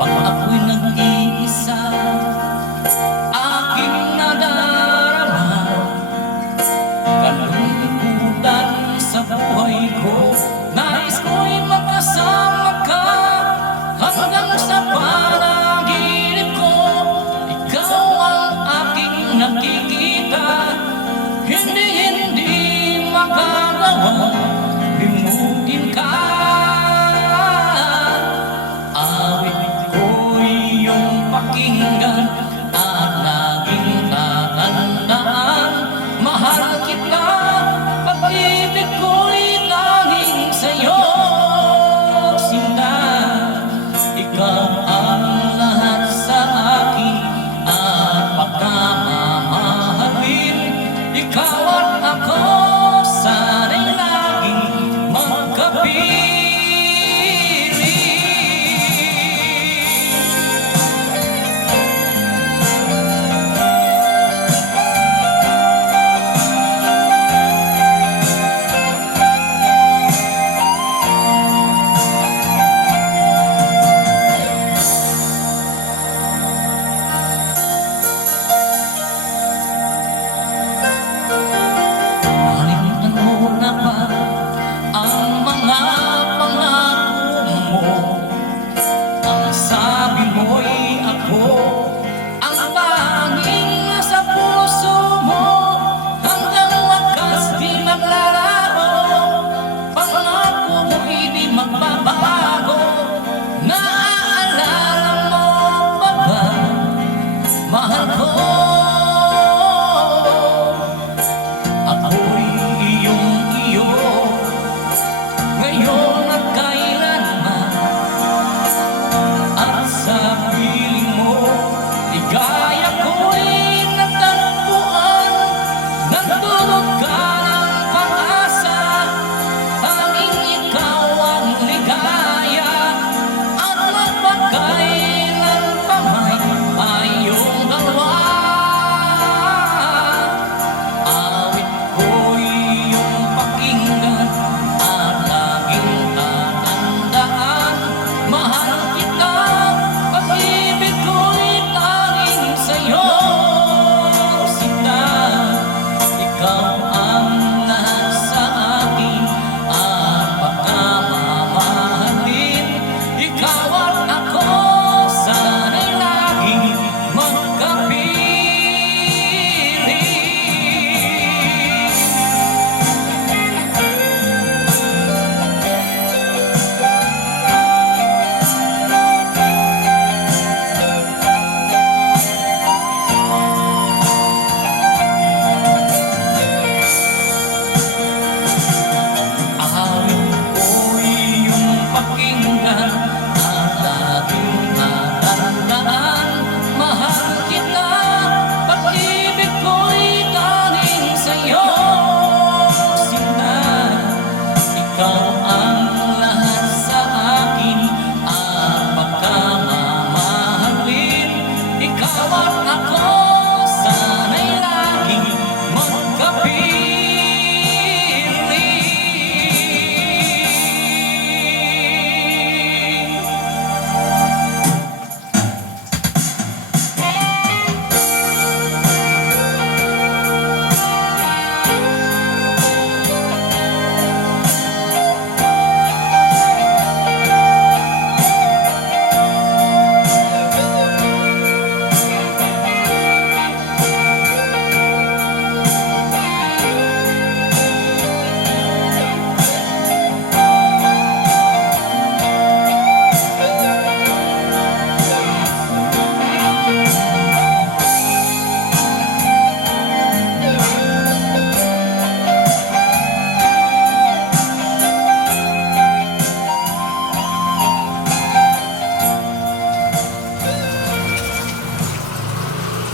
Pag ako'y nag-iisa, aking nadarama kalungkutan sa buhay ko. Nais ko'y makasama ka hanggang sa panaginip ko. Ikaw ang aking nakikita, hindi magagawa limutin ka. Awit ko'y iyong pakinggan at laging tatandaan. Mahal kita, pag-ibig ko'y tanging sa'yo, sinta. Ikaw ang lahat sa akin at pagkamamahalin. Ikaw at ako, sana'y laging magkapiling. Sabi mo'y ako ang tanging nasa puso mo, hanggang wakas di maglalaho. Pangako mo'y di magbabago. Naaalala mo ba ba, mahal ko? Ako'y iyong-iyo ngayon at kailanman. At sa piling mo, ligaya ko'y natagpuan. Nagdulot ka ng pag-asa, tanging ikaw ang ligaya. At magpagkailan pa may tayong dalawa. Awit ko'y iyong pakinggan at laging tatandaan. Mahal